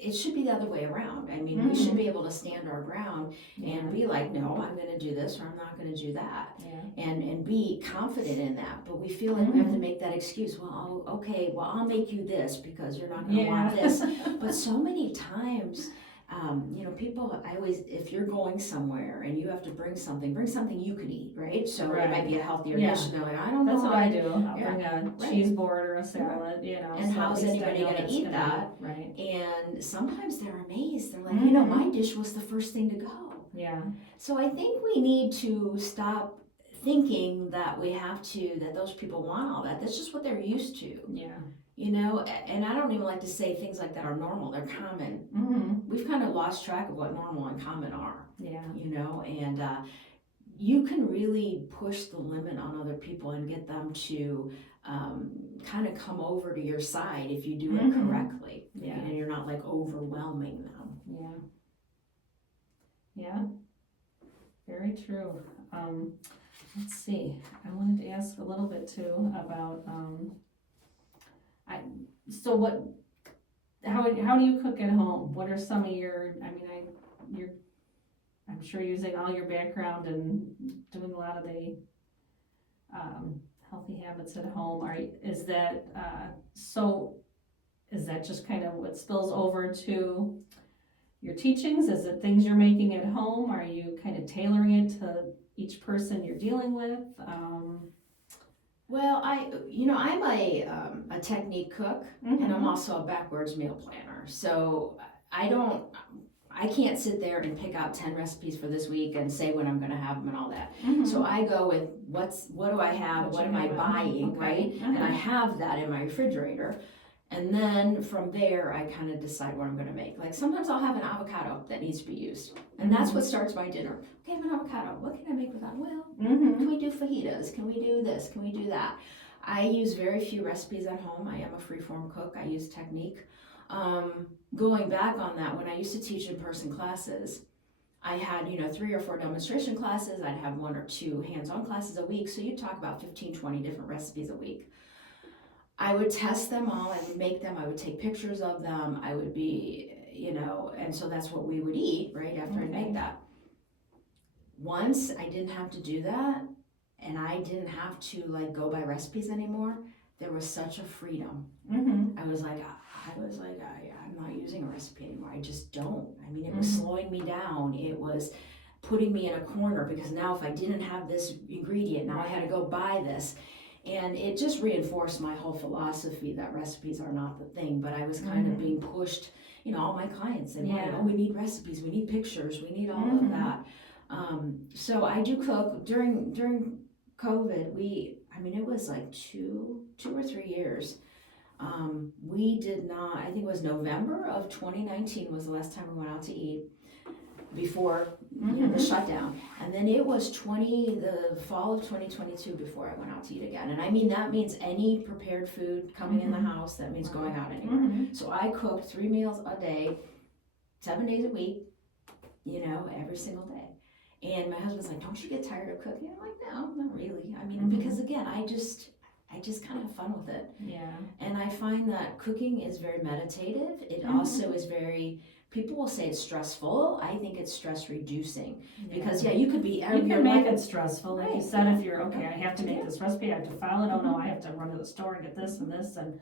it should be the other way around. I mean, we should be able to stand our ground and be like, no, I'm going to do this, or I'm not going to do that, and be confident in that. But we feel like we have to make that excuse. Well, I'll make you this because you're not going to want this. But so many times, people, if you're going somewhere and you have to bring something you can eat, right? So it might be a healthier dish, and they're like, I don't know. That's what I do. I'll bring a cheese board or a salad, And so how's anybody going to eat that? Right. And sometimes they're amazed. They're like, my dish was the first thing to go. Yeah. So I think we need to stop thinking that that those people want all that. That's just what they're used to. Yeah. And I don't even like to say things like that are normal. They're common. We've kind of lost track of what normal and common are. Yeah. And you can really push the limit on other people and get them to kind of come over to your side if you do it correctly. Yeah. And you're not overwhelming them. Yeah. Very true. let's see, I wanted to ask a little bit too about, so what, how do you cook at home? What are some of your, I'm sure using all your background and doing a lot of the, healthy habits at home, is that, is that just kind of what spills over to your teachings? Is it things you're making at home? Are you kind of tailoring it to each person you're dealing with? Well, I'm a technique cook, and I'm also a backwards meal planner. So I can't sit there and pick out 10 recipes for this week and say when I'm going to have them and all that. So I go with what do I have, what am I buying, right? And I have that in my refrigerator. And then from there, I kind of decide what I'm going to make. Like sometimes I'll have an avocado that needs to be used. And that's what starts my dinner. Okay, I have an avocado. What can I make with that? Well, can we do fajitas? Can we do this? Can we do that? I use very few recipes at home. I am a freeform cook. I use technique. Going back on that, when I used to teach in-person classes, I had, 3 or 4 demonstration classes. I'd have 1 or 2 hands-on classes a week. So you'd talk about 15, 20 different recipes a week. I would test them all, I would make them, I would take pictures of them, I would be, and so that's what we would eat, right, after I make that. Once I didn't have to do that, and I didn't have to go by recipes anymore, there was such a freedom. I was like, I'm not using a recipe anymore, I just don't. I mean, it was slowing me down, it was putting me in a corner, because now if I didn't have this ingredient, now I had to go buy this. And it just reinforced my whole philosophy that recipes are not the thing, but I was kind of being pushed, all my clients said, we need recipes, we need pictures, we need all of that. So I do cook. During COVID, it was like 2 or 3 years. We did not, I think it was November of 2019 was the last time we went out to eat before the shutdown, and then it was the fall of 2022 before I went out to eat again. And that means any prepared food coming in the house, that means going out anywhere. So I cooked 3 meals a day, 7 days a week, every single day. And my husband's like, don't you get tired of cooking? I'm like, no, not really. Because again, I just kind of have fun with it. Yeah. And I find that cooking is very meditative. It also is very, people will say it's stressful. I think it's stress reducing. Because you could be, you can make it stressful. Like you said, if you're, I have to make this recipe, I have to file it. Oh no, I have to run to the store and get this and this and,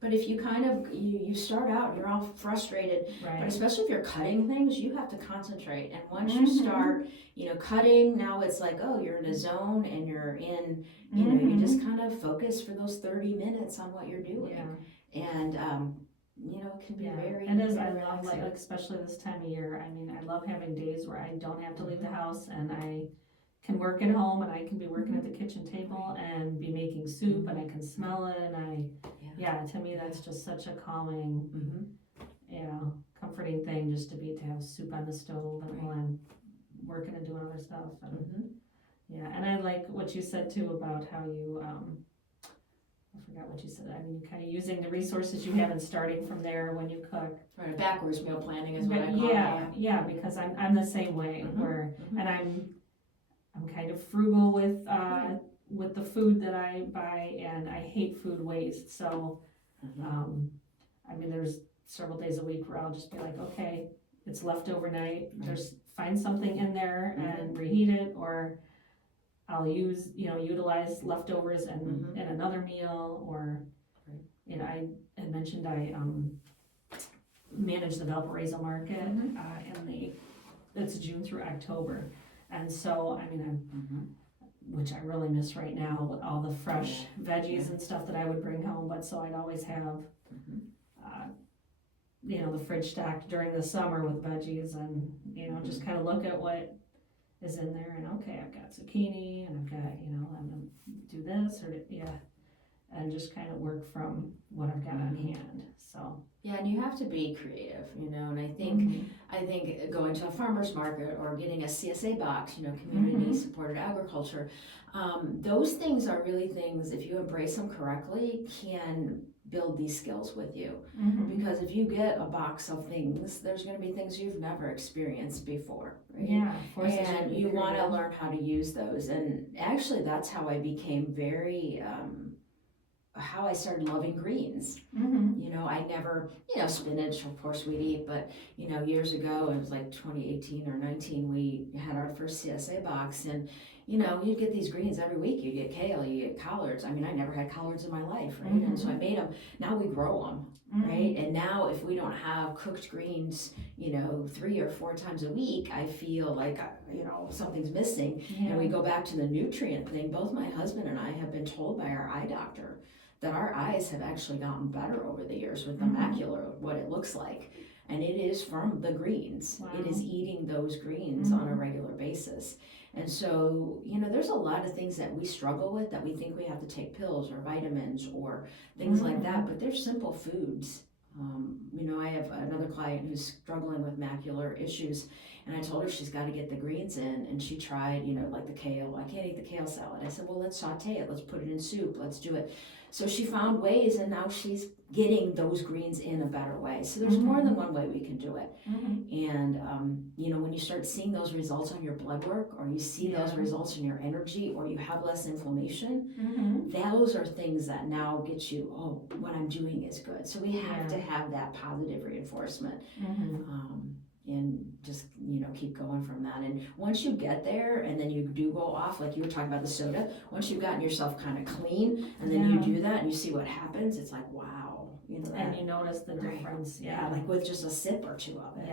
But if you kind of, you start out, you're all frustrated. Right. But especially if you're cutting things, you have to concentrate. And once you start, cutting, now it's like, oh, you're in a zone and you're in, you just kind of focus for those 30 minutes on what you're doing. Yeah. And, it can be very. It is. I love, especially this time of year. I love having days where I don't have to leave the house and I can work at home and I can be working at the kitchen table and be making soup and I can smell it and to me that's just such a calming, comforting thing just to have soup on the stove and while I'm working and doing other stuff. And and I like what you said too about how you, I forgot what you said. Kind of using the resources you have and starting from there when you cook. Right, backwards meal planning is what I call it. Yeah, because I'm the same way and I'm kind of frugal with the food that I buy, and I hate food waste. So, there's several days a week where I'll just be like, okay, it's left overnight. Find something in there and reheat it, or I'll utilize leftovers in another meal, or, I had mentioned I manage the Valparaiso market it's June through October. And so, which I really miss right now with all the fresh veggies and stuff that I would bring home, but so I'd always have, the fridge stocked during the summer with veggies and, just kind of look at what is in there and okay, I've got zucchini and I've got, I'm gonna do this and just kind of work from what I've got on hand, so. Yeah, and you have to be creative, and I think going to a farmer's market or getting a CSA box, community supported agriculture, those things are really things, if you embrace them correctly, can build these skills with you. Mhm. Because if you get a box of things, there's going to be things you've never experienced before, right? Yeah, forces And to be you want to creative. learn how to use those. And actually, that's how I became how I started loving greens. Mhm. You know, I never, spinach, of course, we'd eat, but, years ago, it was like 2018 or 19, we had our first CSA box, and, you'd get these greens every week. You get kale, you get collards. I mean, I never had collards in my life, right? And so I made them. Now we grow them, right? And now if we don't have cooked greens, 3 or 4 times a week, I feel like, something's missing. Yeah. And we go back to the nutrient thing. Both my husband and I have been told by our eye doctor that our eyes have actually gotten better over the years with the macula, what it looks like. And it is from the greens. Wow. It is eating those greens on a regular basis. And so, there's a lot of things that we struggle with that we think we have to take pills or vitamins or things like that, but they're simple foods. I have another client who's struggling with macular issues, and I told her she's got to get the greens in, and she tried, like the kale. I can't eat the kale salad. I said, well, let's saute it. Let's put it in soup. Let's do it. So she found ways, and now she's getting those greens in a better way. So there's more than one way we can do it. And, when you start seeing those results on your blood work, or you see those results in your energy, or you have less inflammation, those are things that now get you, oh, what I'm doing is good. So we have to have that positive reinforcement. And just, keep going from that. And once you get there, and then you do go off, like you were talking about the soda, once you've gotten yourself kind of clean, and then you do that and you see what happens, it's like, wow. And you notice the difference. Yeah, like with just a sip or two of it.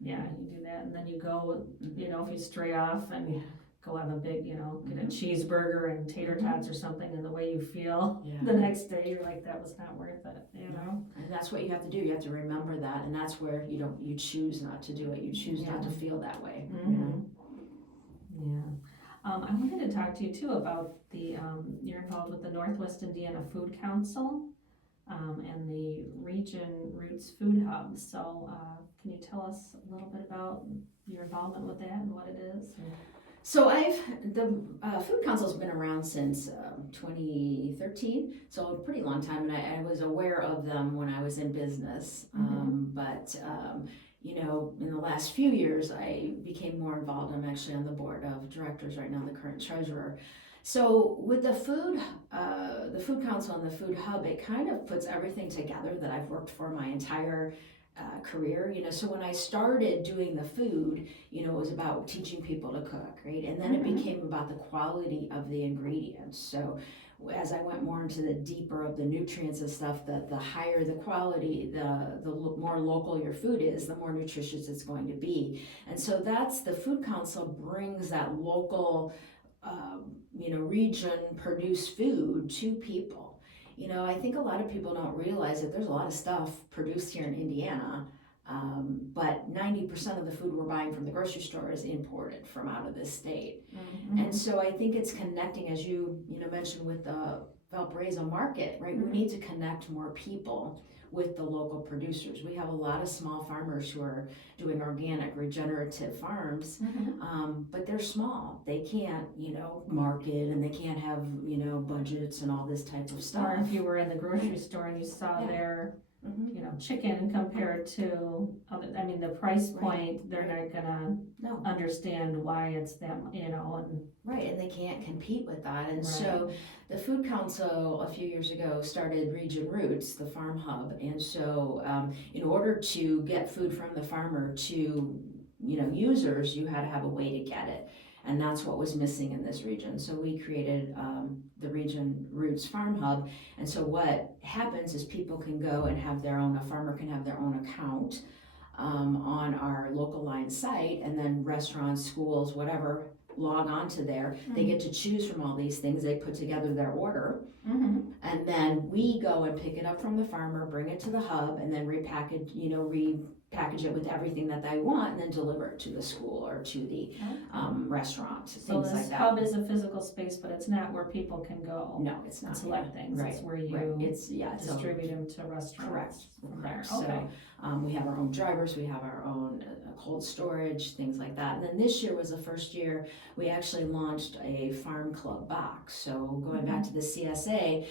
Yeah, you do that, and then you go, if you stray off and go have a big, get a cheeseburger and tater tots or something, and the way you feel the next day, you're like, that was not worth it, And that's what you have to do. You have to remember that, and that's where you choose not to do it. You choose not to feel that way. Yeah. I wanted to talk to you too about you're involved with the Northwest Indiana Food Council and the Region Roots Food Hub. So can you tell us a little bit about your involvement with that and what it is? So the Food Council's been around since 2013, so a pretty long time, and I was aware of them when I was in business. But in the last few years, I became more involved. I'm actually on the board of directors right now, the current treasurer. So with the Food Council and the Food Hub, it kind of puts everything together that I've worked for my entire career. So when I started doing the food, it was about teaching people to cook, right? And then it became about the quality of the ingredients. So as I went more into the deeper of the nutrients and stuff, the higher the quality, the more local your food is, the more nutritious it's going to be. And so the Food Council brings that local, region produced food to people. I think a lot of people don't realize that there's a lot of stuff produced here in Indiana, but 90% of the food we're buying from the grocery store is imported from out of this state. And so I think it's connecting, as you mentioned with the Valparaiso market, right? We need to connect more people with the local producers. We have a lot of small farmers who are doing organic, regenerative farms, but they're small. They can't, market, and they can't have, budgets and all this type of stuff. Or if you were in the grocery store and you saw their, chicken compared to other, the price point, they're not gonna understand why it's them, and Right, and they can't compete with that. And so the Food Council a few years ago started Region Roots, the farm hub. And so in order to get food from the farmer to, users, you had to have a way to get it. And that's what was missing in this region. So we created the Region Roots Farm Hub. And so what happens is people can go and a farmer can have their own account on our local line site, and then restaurants, schools, whatever, log on to there. They get to choose from all these things. They put together their order, and then we go and pick it up from the farmer, bring it to the hub, and then repackage it with everything that they want, and then deliver it to the school or to the restaurant, so things this like that. hub is a physical space, but it's not where people can go. No, it's not. And select things. Right. It's where you It's distribute them to restaurants. Correct. Okay. So we have our own drivers, we have our own cold storage, things like that. And then this year was the first year we actually launched a farm club box. So going back to the CSA,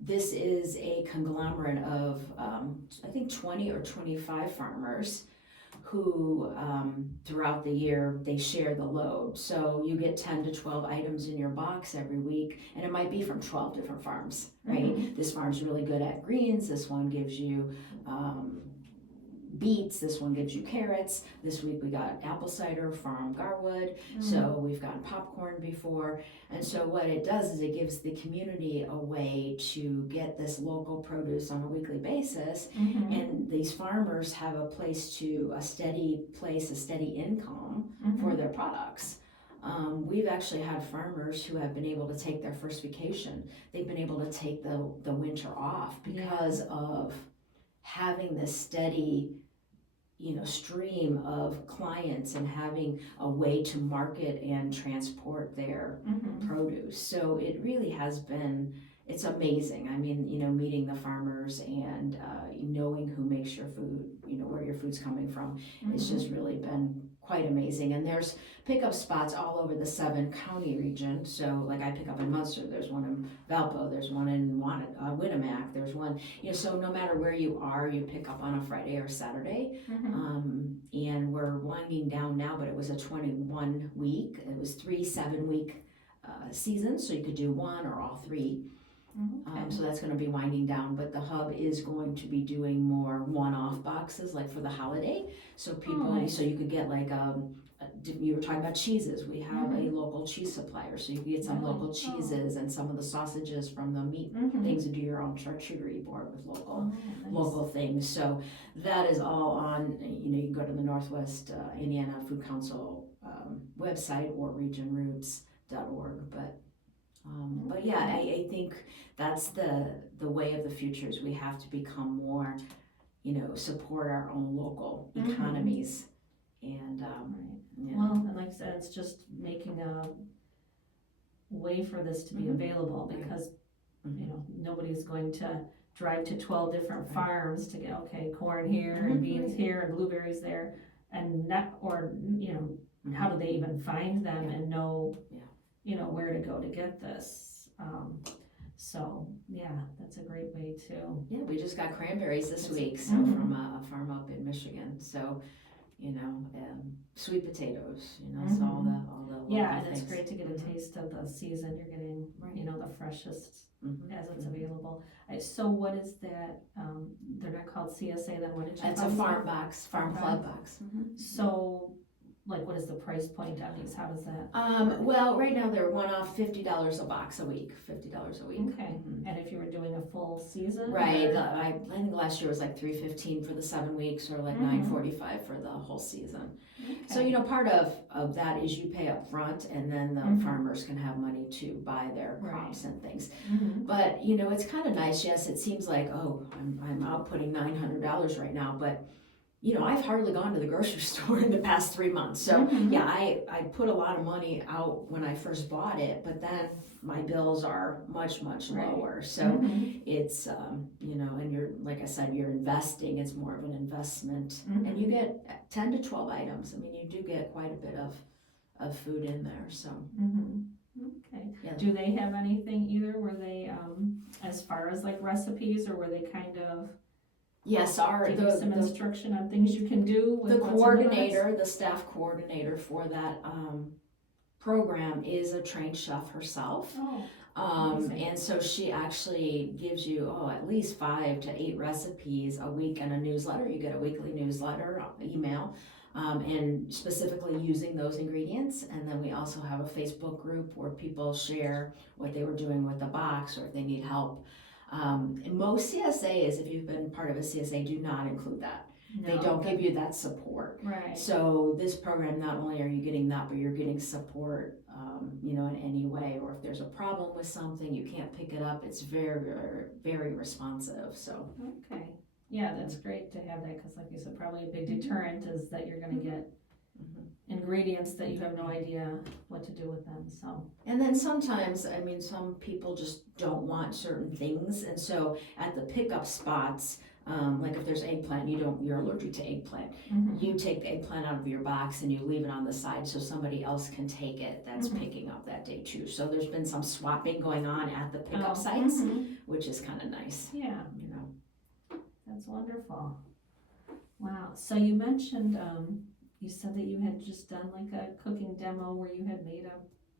This is a conglomerate of, I think 20 or 25 farmers who throughout the year they share the load. So you get 10 to 12 items in your box every week, and it might be from 12 different farms, right? This farm's really good at greens, this one gives you beets, this one gives you carrots. This week we got apple cider from Garwood, so we've gotten popcorn before. And so what it does is it gives the community a way to get this local produce on a weekly basis, and these farmers have a steady income for their products. We've actually had farmers who have been able to take their first vacation. They've been able to take the winter off because of having this steady stream of clients and having a way to market and transport their produce. So it really has been, it's amazing. I mean, meeting the farmers and knowing who makes your food, where your food's coming from. It's just really been quite amazing. And there's pickup spots all over the 7-county region. So like I pick up in Munster, there's one in Valpo, there's one in Winnemac, there's one, so no matter where you are, you pick up on a Friday or Saturday. And we're winding down now, but it was a 21 week, it was 3 7-week seasons, so you could do one or all 3. So that's going to be winding down, but the hub is going to be doing more one-off boxes like for the holiday, so people so you could get like you were talking about cheeses. We have a local cheese supplier, so you can get some local cheeses and some of the sausages from the meat things, and do your own charcuterie board with local things. So that is all on, you can go to the Northwest Indiana Food Council website or regionroots.org. But yeah, I think that's the way of the future is we have to become more, support our own local economies. And well, and like I said, it's just making a way for this to be available, because nobody's going to drive to 12 different farms to get corn here and beans here and blueberries there, and how do they even find them and know where to go to get this. So yeah, that's a great way too. Yeah, we just got cranberries this week, so from a farm up in Michigan. So sweet potatoes, so all the local and things. it's great to get a taste of the season. You're getting the freshest as it's available. So what is that? They're not called CSA then. What did you? It's a farm box, farm club box. So like, what is the price point on these? How does that? Well, right now they're one-off $50 a box a week. $50 a week. Okay. And if you were doing a full season? Right. I think last year was like $315 for the 7 weeks, or like $945 for the whole season. Okay. So part of that is you pay up front, and then the farmers can have money to buy their crops and things. But it's kind of nice. Yes, it seems like I'm outputting $900 right now, but I've hardly gone to the grocery store in the past 3 months. So yeah, I put a lot of money out when I first bought it, but then my bills are much lower. So it's, and you're, like I said, you're investing. It's more of an investment, and you get 10 to 12 items. I mean, you do get quite a bit of food in there. So. Okay. Yeah. Do they have anything either where they, as far as like recipes, or where they kind of? Yes, give you some instruction on things you can do with the coordinator, the staff coordinator for that program is a trained chef herself. And so she actually gives you at least 5 to 8 recipes a week and a newsletter. You get a weekly newsletter email, and specifically using those ingredients. And then we also have a Facebook group where people share what they were doing with the box, or if they need help. Most CSAs, if you've been part of a CSA, do not include that. No, they don't give you that support. Right. So this program, not only are you getting that, but you're getting support, in any way. Or if there's a problem with something, you can't pick it up. It's very, very, very responsive. So. Okay. Yeah, that's great to have that, because like you said, probably a big deterrent is that you're going to get ingredients that you have no idea what to do with them. So. And then sometimes, some people just don't want certain things, and so at the pickup spots, Like if there's eggplant, you're allergic to eggplant. You take the eggplant out of your box and you leave it on the side so somebody else can take it that's picking up that day too. So there's been some swapping going on at the pickup sites, which is kind of nice. Yeah, You know. that's wonderful. Wow. So you mentioned, you said that you had just done like a cooking demo where you had made a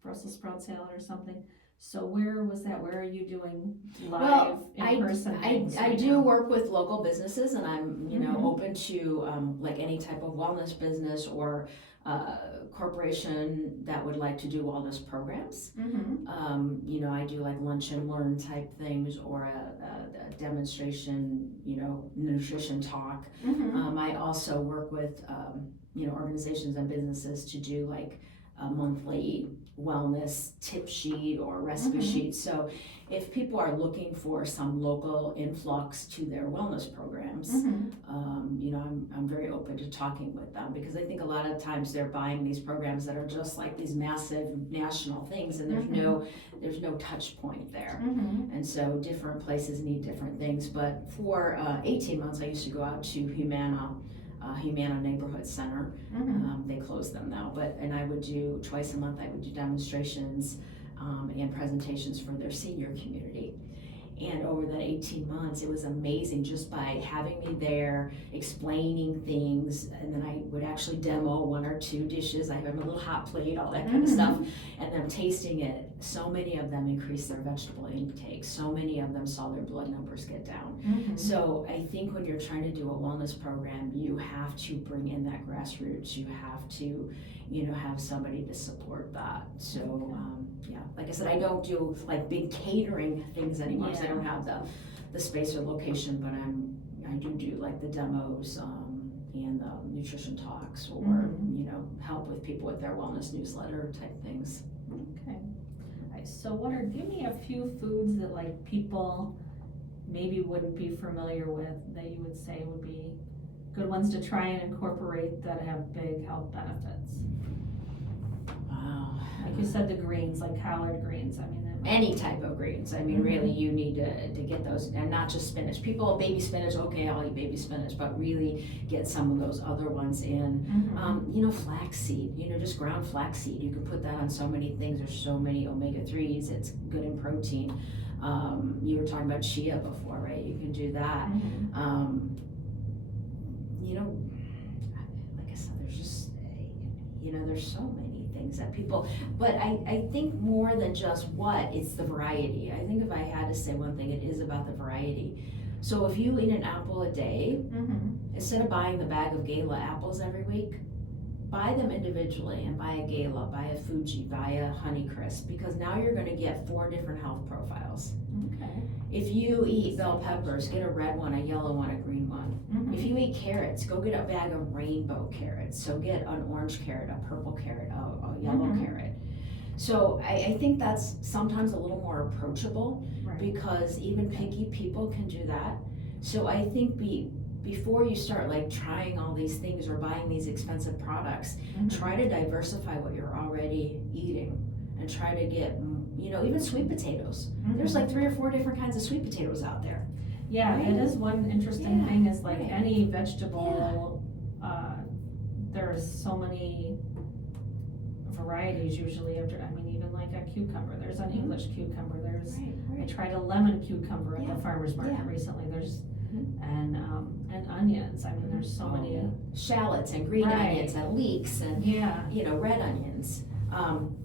Brussels sprout salad or something. So where was that? Where are you doing live in-person things? I do work with local businesses, and I'm open to like any type of wellness business or corporation that would like to do wellness programs. I do like lunch and learn type things or a demonstration, nutrition talk. I also work with organizations and businesses to do like a monthly wellness tip sheet or recipe sheet. So if people are looking for some local influx to their wellness programs, I'm very open to talking with them, because I think a lot of times they're buying these programs that are just like these massive national things, and there's no touch point there. And so different places need different things. But for 18 months I used to go out to Humana Neighborhood Center. They closed them now, and I would do twice a month. I would do demonstrations and presentations for their senior community. And over that 18 months, it was amazing just by having me there, explaining things, and then I would actually demo 1 or 2 dishes. I had a little hot plate, all that kind of stuff, and them tasting it. So many of them increased their vegetable intake. So many of them saw their blood numbers get down. So I think when you're trying to do a wellness program, you have to bring in that grassroots. You have to, have somebody to support that. So like I said, I don't do like big catering things anymore because I don't have the space or location, but I do like the demos and the nutrition talks, or help with people with their wellness newsletter type things. Okay. All right, so give me a few foods that like people maybe wouldn't be familiar with that you would say would be good ones to try and incorporate that have big health benefits. Wow. Like you said, the greens, like collard greens. I mean, any type of greens. I mean, really, you need to get those, and not just spinach. People, baby spinach, okay, I'll eat baby spinach, but really get some of those other ones in. Flaxseed, just ground flaxseed. You can put that on so many things. There's so many omega-3s. It's good in protein. You were talking about chia before, right? You can do that. Like I said, there's just, there's so many things that people, but I think more than just it's the variety. I think if I had to say one thing, it is about the variety. So if you eat an apple a day, instead of buying the bag of Gala apples every week, buy them individually and buy a Gala, buy a Fuji, buy a Honeycrisp, because now you're going to get 4 different health profiles. Okay. If you eat bell peppers, get a red one, a yellow one, a green one. If you eat carrots, go get a bag of rainbow carrots. So get an orange carrot, a purple carrot, a yellow carrot. So I think that's sometimes a little more approachable, because even picky people can do that. So I think before you start like trying all these things or buying these expensive products, try to diversify what you're already eating, and try to get, even sweet potatoes. There's like 3 or 4 different kinds of sweet potatoes out there. Yeah, it is one interesting thing is like any vegetable, there's so many varieties usually. Even like a cucumber, there's an English cucumber, there's, I tried a lemon cucumber at the farmer's market recently, there's, and onions, there's so many. Shallots and green onions and leeks and, red onions.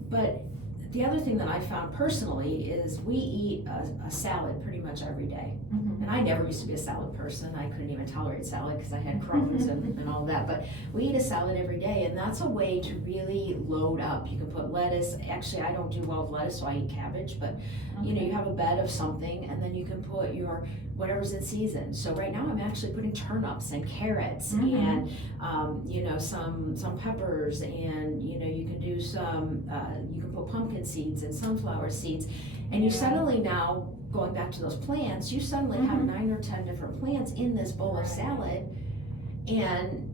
But the other thing that I found personally is we eat a salad pretty much every day. And I never used to be a salad person. I couldn't even tolerate salad because I had Crohn's and all that. But we eat a salad every day, and that's a way to really load up. You can put lettuce. Actually, I don't do well with lettuce, so I eat cabbage. But you have a bed of something, and then you can put your whatever's in season. So right now I'm actually putting turnips and carrots and some peppers, and you can do some you can put pumpkin seeds and sunflower seeds, and you suddenly now, going back to those plants, you suddenly have 9 or 10 different plants in this bowl of salad, and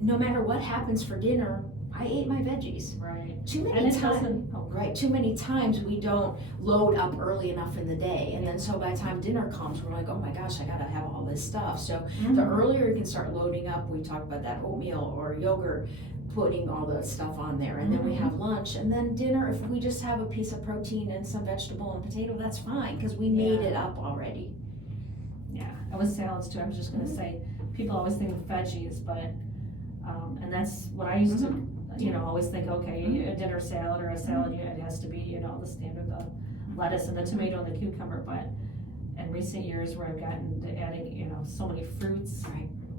no matter what happens for dinner, I ate my veggies. Right. Too And many it times, doesn't, oh, right, too many times we don't load up early enough in the day. And then so by the time dinner comes, we're like, oh my gosh, I gotta have all this stuff. So the earlier you can start loading up, we talk about that oatmeal or yogurt, putting all the stuff on there. And then we have lunch, and then dinner, if we just have a piece of protein and some vegetable and potato, that's fine, because we made it up already. Yeah, and with salads too, I was just gonna say, people always think of veggies, but, and that's what I used to, you know, always think, okay, a dinner salad or a salad, it has to be, you know, the standard, the lettuce and the tomato and the cucumber, but in recent years where I've gotten to adding, you know, so many fruits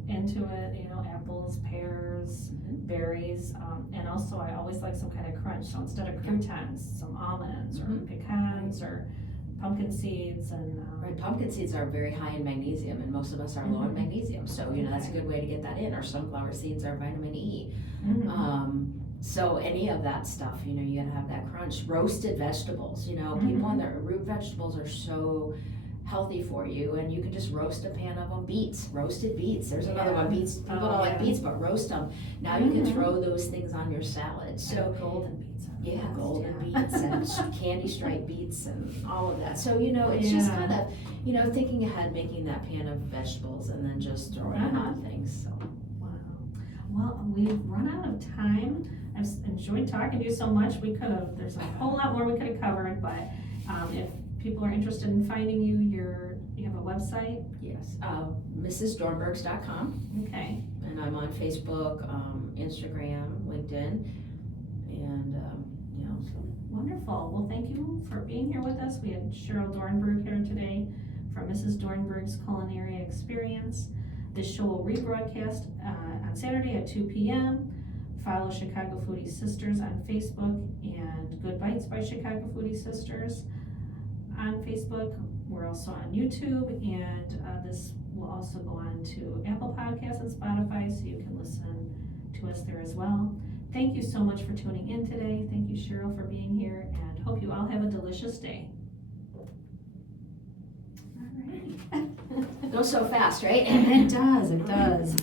into it, you know, apples, pears, berries, and also I always like some kind of crunch, so instead of croutons, some almonds or pecans or pumpkin seeds and pumpkin seeds are very high in magnesium, and most of us are low in magnesium, so you know that's a good way to get that in. Or sunflower seeds are vitamin E. So any of that stuff, you know, you gotta have that crunch. Roasted vegetables, you know, people on their root vegetables are so healthy for you, and you can just roast a pan of them. Roasted beets, there's another one. Beets, people don't like beets, but roast them. Now you can throw those things on your salad. So golden beets. Golden beets and candy striped beets and all of that. So, you know, it's just kind of, you know, thinking ahead, making that pan of vegetables and then just throwing on things. So. Wow. Well, we've run out of time. I've enjoyed talking to you so much. There's a whole lot more we could have covered, but if people are interested in finding you, you have a website? Yes, mrsdornbergs.com. Okay. And I'm on Facebook, Instagram, LinkedIn, and you know. So. Wonderful. Well, thank you for being here with us. We had Cheryl Dornberg here today from Mrs. Dornberg's Culinary Experience. This show will rebroadcast on Saturday at 2 p.m. Follow Chicago Foodie Sisters on Facebook and Good Bytes by Chicago Foodie Sisters on Facebook. We're also on YouTube, and this will also go on to Apple Podcasts and Spotify, so you can listen to us there as well. Thank you so much for tuning in today. Thank you, Cheryl, for being here, and hope you all have a delicious day. All right. Goes so fast, right? It does.